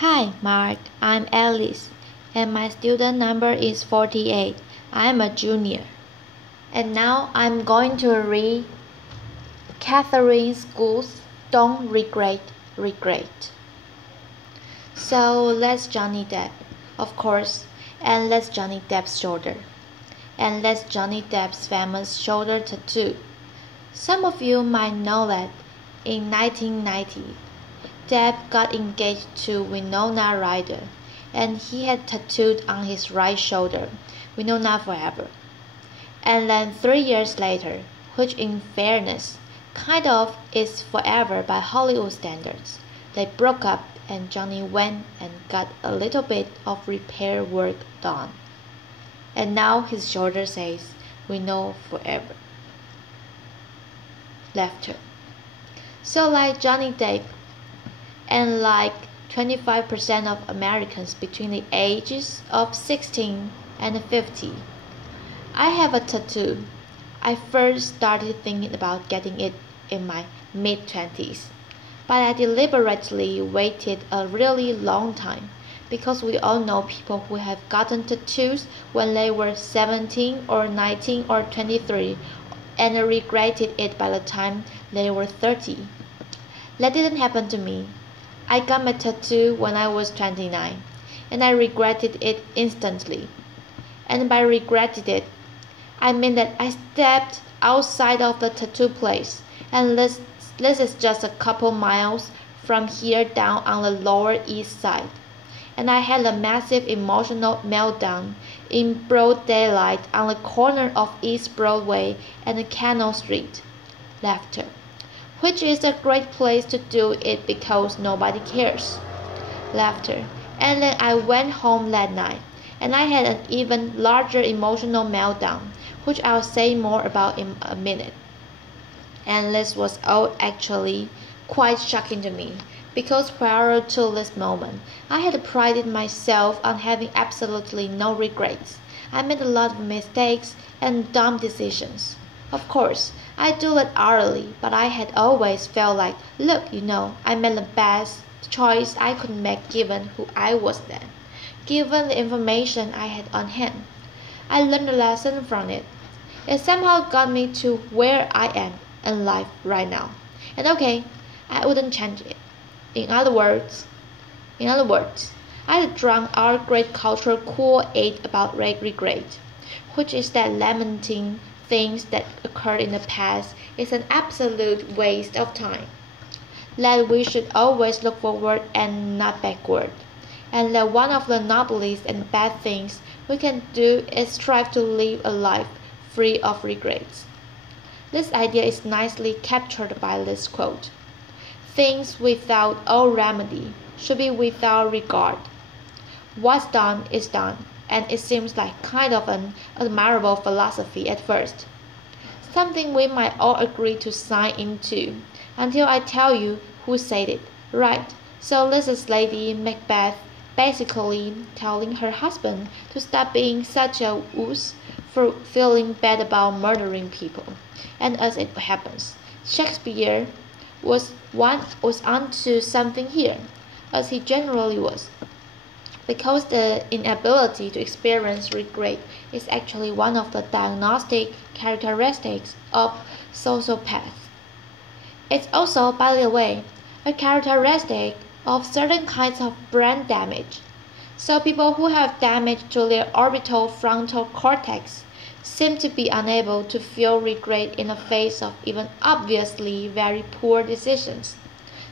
Hi, Mark. I'm Alice, and my student number is 48. I'm a junior. And now I'm going to read Kathryn Schulz, Don't Regret, Regret. So let's Johnny Depp, of course, and let's Johnny Depp's shoulder. And let's Johnny Depp's famous shoulder tattoo. Some of you might know that in 1990, Depp got engaged to Winona Ryder, and he had tattooed on his right shoulder, Winona Forever. And then 3 years later, which in fairness, kind of is forever by Hollywood standards, they broke up and Johnny went and got a little bit of repair work done. And now his shoulder says, "We know forever." Laughter. So like Johnny Depp, and like 25% of Americans between the ages of 16 and 50, I have a tattoo. I first started thinking about getting it in my mid-20s, but I deliberately waited a really long time because we all know people who have gotten tattoos when they were 17 or 19 or 23 and regretted it by the time they were 30. That didn't happen to me. I got my tattoo when I was 29, and I regretted it instantly. And by regretted it, I mean that I stepped outside of the tattoo place, and this is just a couple miles from here down on the Lower East Side. And I had a massive emotional meltdown in broad daylight on the corner of East Broadway and Canal Street. Laughter. Which is a great place to do it because nobody cares. Laughter. And then I went home that night, and I had an even larger emotional meltdown, which I'll say more about in a minute. And this was all actually quite shocking to me, because prior to this moment, I had prided myself on having absolutely no regrets. I made a lot of mistakes and dumb decisions. Of course, I do that hourly, but I had always felt like, look, I made the best choice I could make given who I was then, given the information I had on hand. I learned a lesson from it. It somehow got me to where I am in life right now. And okay, I wouldn't change it. In other words, I had drunk our great cultural Kool-Aid about regret, which is that lamenting things that occurred in the past is an absolute waste of time, that we should always look forward and not backward, and that one of the noblest and best things we can do is strive to live a life free of regrets. This idea is nicely captured by this quote. Things without all remedy should be without regard. What's done is done, and it seems like kind of an admirable philosophy at first. Something we might all agree to sign into, until I tell you who said it. Right, so this is Lady Macbeth basically telling her husband to stop being such a wuss for feeling bad about murdering people. And as it happens, Shakespeare was onto something here, as he generally was, because the inability to experience regret is actually one of the diagnostic characteristics of sociopaths. It's also, by the way, a characteristic of certain kinds of brain damage. So people who have damage to their orbital frontal cortex seem to be unable to feel regret in the face of even obviously very poor decisions.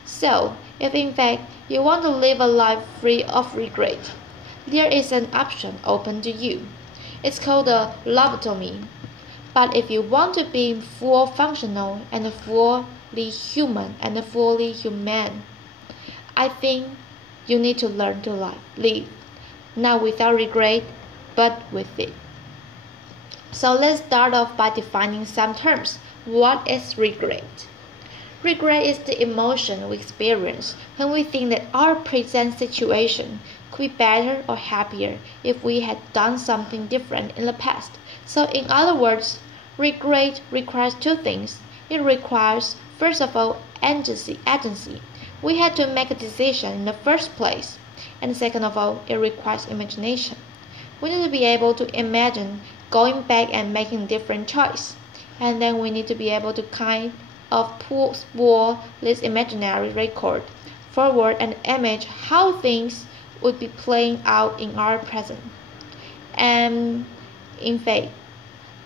So, if in fact you want to live a life free of regret, there is an option open to you. It's called a lobotomy. But if you want to be full functional and fully human and fully humane, I think you need to learn to live, not without regret, but with it. So let's start off by defining some terms. What is regret? Regret is the emotion we experience when we think that our present situation could be better or happier if we had done something different in the past. So in other words, regret requires two things. It requires, first of all, agency. We had to make a decision in the first place. And second of all, it requires imagination. We need to be able to imagine going back and making different choice. And then we need to be able to kind of spool this imaginary record forward and image how things would be playing out in our present. And in fact,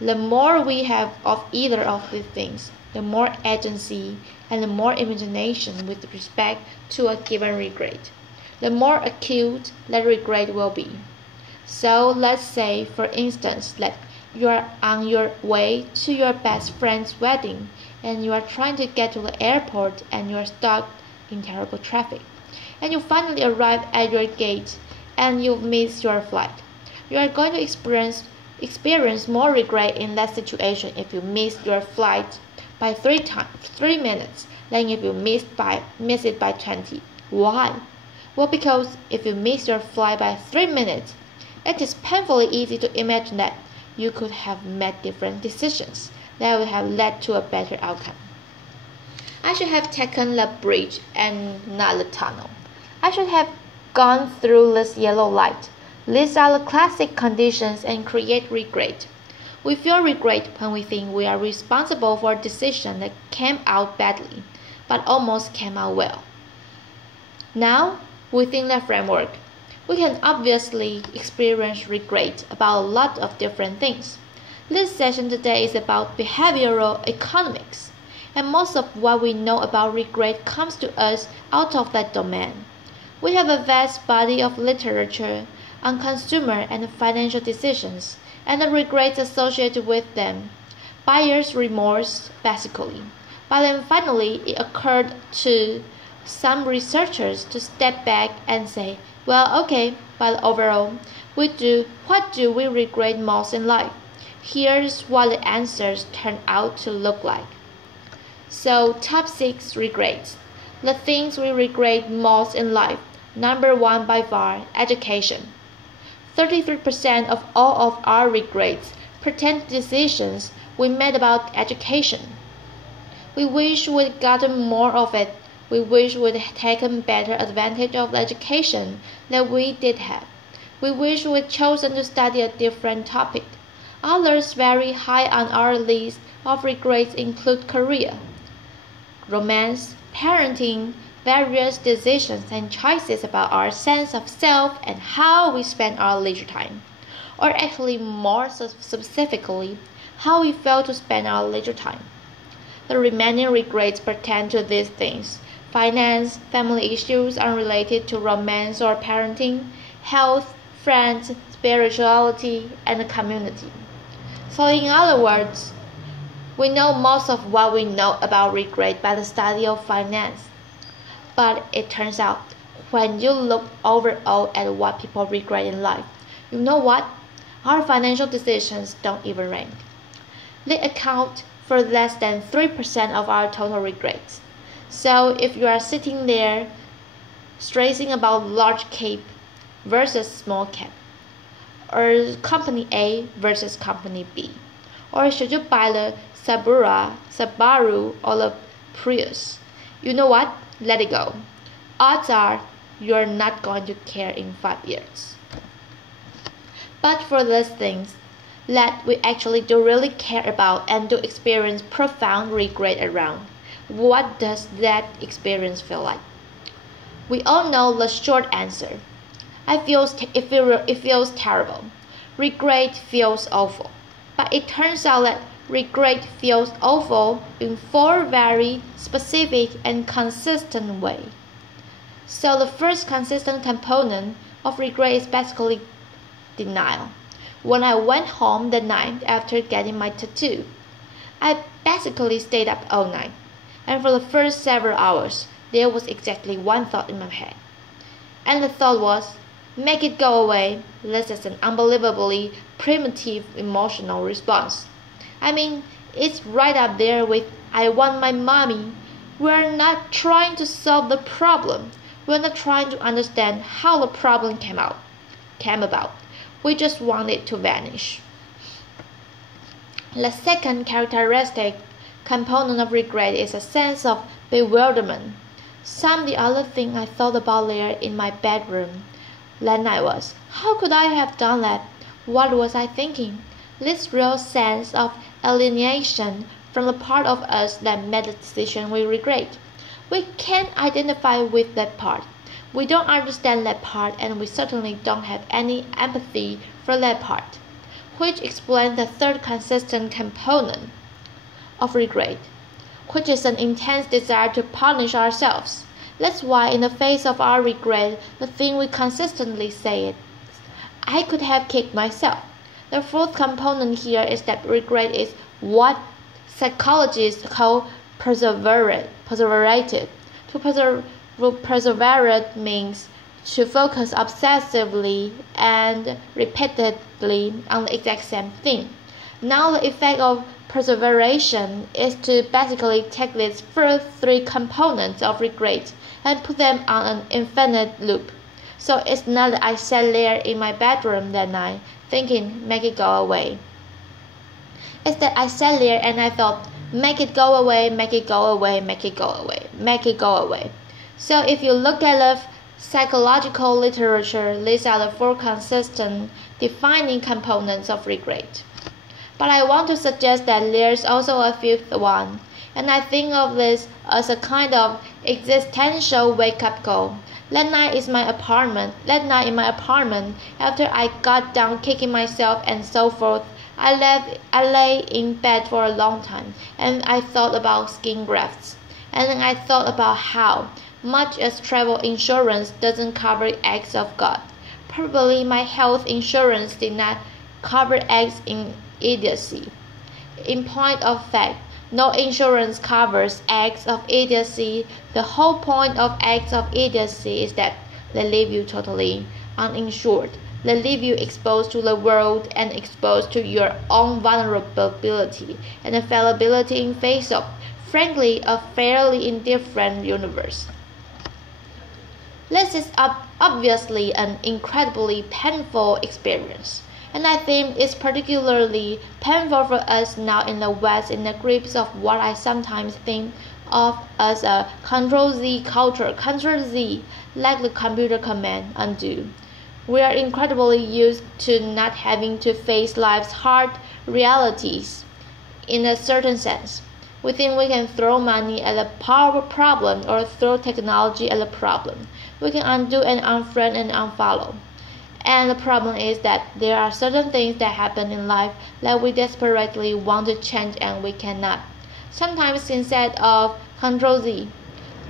the more we have of either of these things, the more agency and the more imagination with respect to a given regret, the more acute that regret will be. So let's say, for instance, that you are on your way to your best friend's wedding and you are trying to get to the airport and you are stuck in terrible traffic. And you finally arrive at your gate and you've missed your flight. You are going to experience more regret in that situation if you miss your flight by 3 minutes than if you miss it by 20. Why? Well, because if you miss your flight by 3 minutes, it is painfully easy to imagine that you could have made different decisions that would have led to a better outcome. I should have taken the bridge and not the tunnel. I should have gone through this yellow light. These are the classic conditions and create regret. We feel regret when we think we are responsible for a decision that came out badly, but almost came out well. Now, within that framework, we can obviously experience regret about a lot of different things. This session today is about behavioral economics, and most of what we know about regret comes to us out of that domain. We have a vast body of literature on consumer and financial decisions and the regrets associated with them. Buyer's remorse, basically. But then finally, it occurred to some researchers to step back and say, well, okay, but overall, what do we regret most in life? Here's what the answers turn out to look like. So, top 6 regrets. The things we regret most in life. Number 1 by far, education. 33% of all of our regrets pertain to decisions we made about education. We wish we'd gotten more of it. We wish we'd taken better advantage of the education that we did have. We wish we'd chosen to study a different topic. Others very high on our list of regrets include career, romance, parenting, various decisions and choices about our sense of self and how we spend our leisure time. Or actually more specifically, how we fail to spend our leisure time. The remaining regrets pertain to these things: finance, family issues unrelated to romance or parenting, health, friends, spirituality, and the community. So in other words, we know most of what we know about regret by the study of finance. But it turns out, when you look overall at what people regret in life, you know what? Our financial decisions don't even rank. They account for less than 3% of our total regrets. So if you are sitting there stressing about large cap versus small cap, or company A versus company B, or should you buy the Subaru or the Prius, you know what? Let it go. Odds are you're not going to care in 5 years. But for these things that we actually do really care about and do experience profound regret around, what does that experience feel like? We all know the short answer. It feels terrible. Regret feels awful. But it turns out that regret feels awful in 4 very specific and consistent ways. So the first consistent component of regret is basically denial. When I went home that night after getting my tattoo, I basically stayed up all night, and for the first several hours, there was exactly one thought in my head. And the thought was, make it go away. This is an unbelievably primitive emotional response. I mean, it's right up there with, I want my mommy. We're not trying to solve the problem. We're not trying to understand how the problem came about. We just want it to vanish. The second characteristic component of regret is a sense of bewilderment. The other thing I thought about there in my bedroom that night was, how could I have done that? What was I thinking? This real sense of alienation from the part of us that made the decision we regret. We can't identify with that part. We don't understand that part, and we certainly don't have any empathy for that part, which explains the third consistent component of regret, which is an intense desire to punish ourselves. That's why in the face of our regret, the thing we consistently say is, I could have kicked myself. The fourth component here is that regret is what psychologists call perseverative. To perseverate means to focus obsessively and repeatedly on the exact same thing. Now the effect of perseveration is to basically take these first three components of regret and put them on an infinite loop. So it's not that I sat there in my bedroom that night thinking, make it go away. It's that I sat there and I thought, make it go away, make it go away, make it go away, make it go away. So if you look at the psychological literature, these are the four consistent defining components of regret. But I want to suggest that there's also a fifth one, and I think of this as a kind of existential wake-up call. That night in my apartment, after I got done kicking myself and so forth, I lay in bed for a long time, and I thought about skin grafts. And then I thought about how much as travel insurance doesn't cover acts of God. Probably my health insurance did not cover acts in idiocy. In point of fact, no insurance covers acts of idiocy. The whole point of acts of idiocy is that they leave you totally uninsured. They leave you exposed to the world and exposed to your own vulnerability and fallibility in face of, frankly, a fairly indifferent universe. This is obviously an incredibly painful experience, and I think it's particularly painful for us now in the West in the grips of what I sometimes think of as a Control-Z culture, Control-Z, like the computer command undo. We are incredibly used to not having to face life's hard realities in a certain sense. We think we can throw money at a problem or throw technology at a problem. We can undo and unfriend and unfollow. And the problem is that there are certain things that happen in life that we desperately want to change and we cannot. Sometimes instead of Control-Z,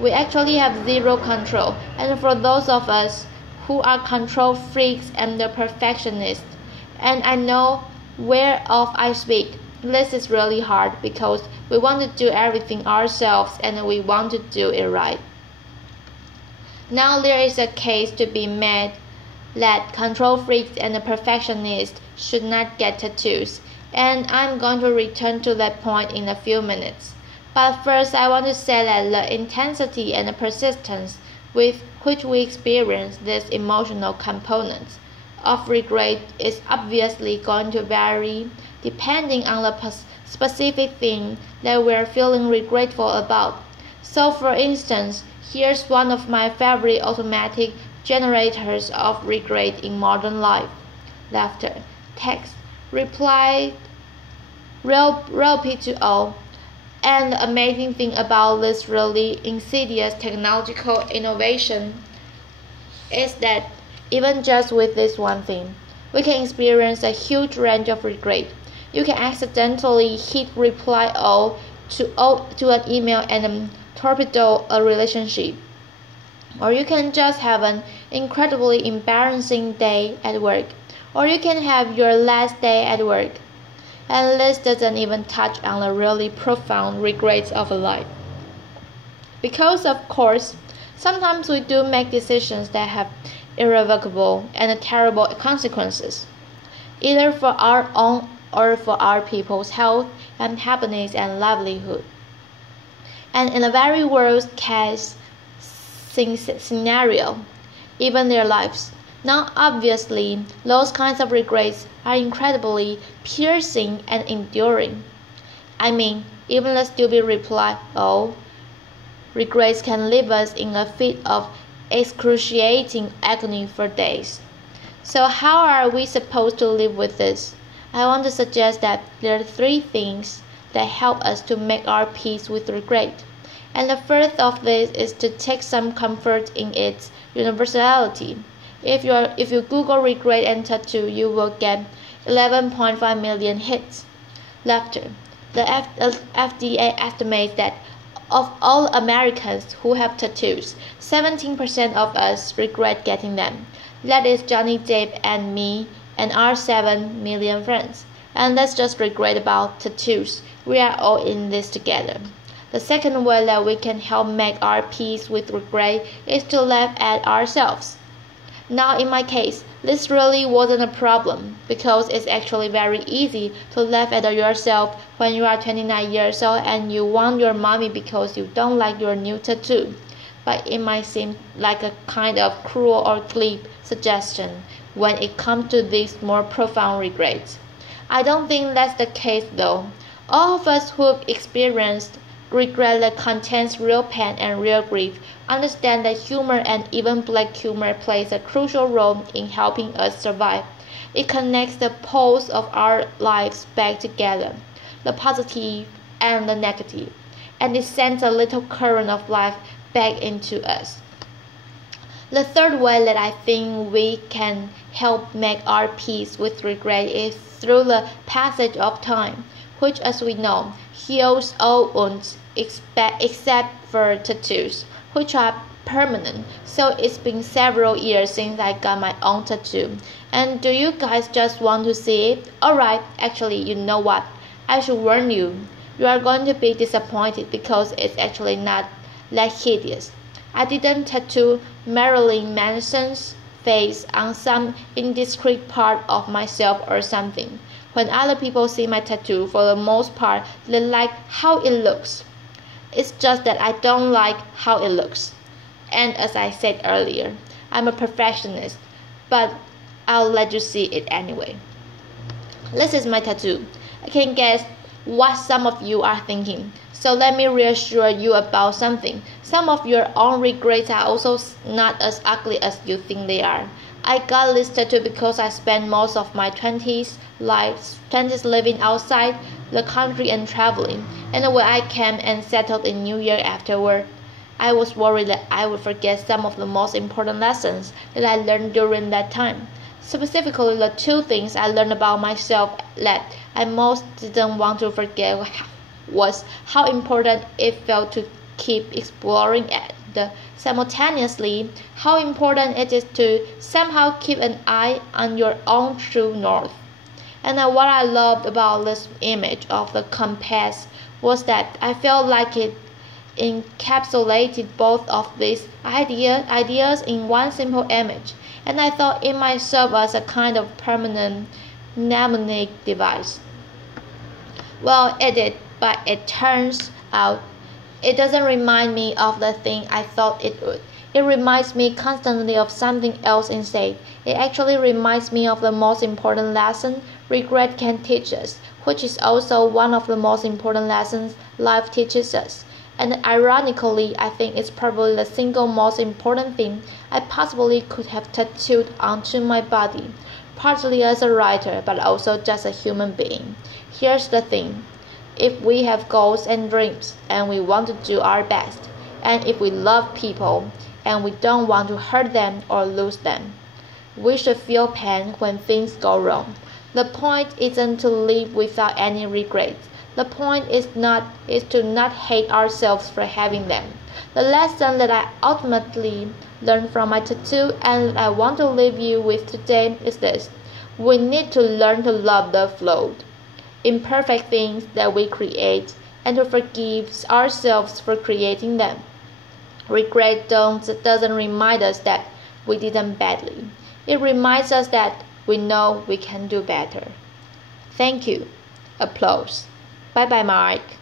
we actually have zero control. And for those of us who are control freaks and the perfectionists, and I know whereof I speak, this is really hard because we want to do everything ourselves and we want to do it right. Now there is a case to be made that control freaks and the perfectionists should not get tattoos, and I'm going to return to that point in a few minutes. But first I want to say that the intensity and the persistence with which we experience these emotional components of regret is obviously going to vary depending on the specific thing that we are feeling regretful about. So for instance, here's one of my favorite automatic generators of regret in modern life: laughter, text, reply, repeat to all. And the amazing thing about this really insidious technological innovation is that even just with this one thing, we can experience a huge range of regret. You can accidentally hit reply all to an email and torpedo a relationship. Or you can just have an incredibly embarrassing day at work. Or you can have your last day at work. And this doesn't even touch on the really profound regrets of a life. Because of course, sometimes we do make decisions that have irrevocable and terrible consequences, either for our own or for our people's health and happiness and livelihood. And in a very worst case scenario, even their lives. Now obviously, those kinds of regrets are incredibly piercing and enduring. I mean, even the stupid reply, oh, regrets can leave us in a fit of excruciating agony for days. So how are we supposed to live with this? I want to suggest that there are 3 things that help us to make our peace with regret. And the first of these is to take some comfort in its universality. If you Google regret and tattoo, you will get 11.5 million hits. Laughter. The FDA estimates that of all Americans who have tattoos, 17% of us regret getting them. That is Johnny Depp and me and our 7 million friends. And let's just regret about tattoos. We are all in this together. The second way that we can help make our peace with regret is to laugh at ourselves. Now in my case, this really wasn't a problem because it's actually very easy to laugh at yourself when you are 29 years old and you want your mommy because you don't like your new tattoo. But it might seem like a kind of cruel or glib suggestion when it comes to these more profound regrets. I don't think that's the case though. All of us who've experienced regret that contains real pain and real grief understand that humor and even black humor plays a crucial role in helping us survive. It connects the poles of our lives back together, the positive and the negative, and it sends a little current of life back into us. The third way that I think we can help make our peace with regret is through the passage of time, which, as we know, heals all wounds except for tattoos, which are permanent. So it's been several years since I got my own tattoo. And do you guys just want to see it? Alright, actually, you know what? I should warn you. You are going to be disappointed because it's actually not that hideous. I didn't tattoo Marilyn Manson's face on some indiscreet part of myself or something. When other people see my tattoo, for the most part, they like how it looks. It's just that I don't like how it looks. And as I said earlier, I'm a perfectionist, but I'll let you see it anyway. This is my tattoo. I can guess what some of you are thinking. So let me reassure you about something. Some of your own regrets are also not as ugly as you think they are. I got this tattoo because I spent most of my 20s living outside the country and traveling. And when I came and settled in New York afterward, I was worried that I would forget some of the most important lessons that I learned during that time. Specifically, the 2 things I learned about myself that I most didn't want to forget was how important it felt to keep exploring and simultaneously how important it is to somehow keep an eye on your own true north. And what I loved about this image of the compass was that I felt like it encapsulated both of these ideas in one simple image, and I thought it might serve as a kind of permanent mnemonic device. Well, it did, but it turns out it doesn't remind me of the thing I thought it would. It reminds me constantly of something else instead. It actually reminds me of the most important lesson regret can teach us, which is also one of the most important lessons life teaches us. And ironically, I think it's probably the single most important thing I possibly could have tattooed onto my body, partly as a writer, but also just a human being. Here's the thing. If we have goals and dreams, and we want to do our best, and if we love people, and we don't want to hurt them or lose them, we should feel pain when things go wrong. The point isn't to live without any regrets. The point is to not hate ourselves for having them. The lesson that I ultimately learned from my tattoo and that I want to leave you with today is this. We need to learn to love the flawed, imperfect things that we create and to forgive ourselves for creating them. Regret doesn't remind us that we did badly. It reminds us that we know we can do better. Thank you. Applause. Bye bye, Mike.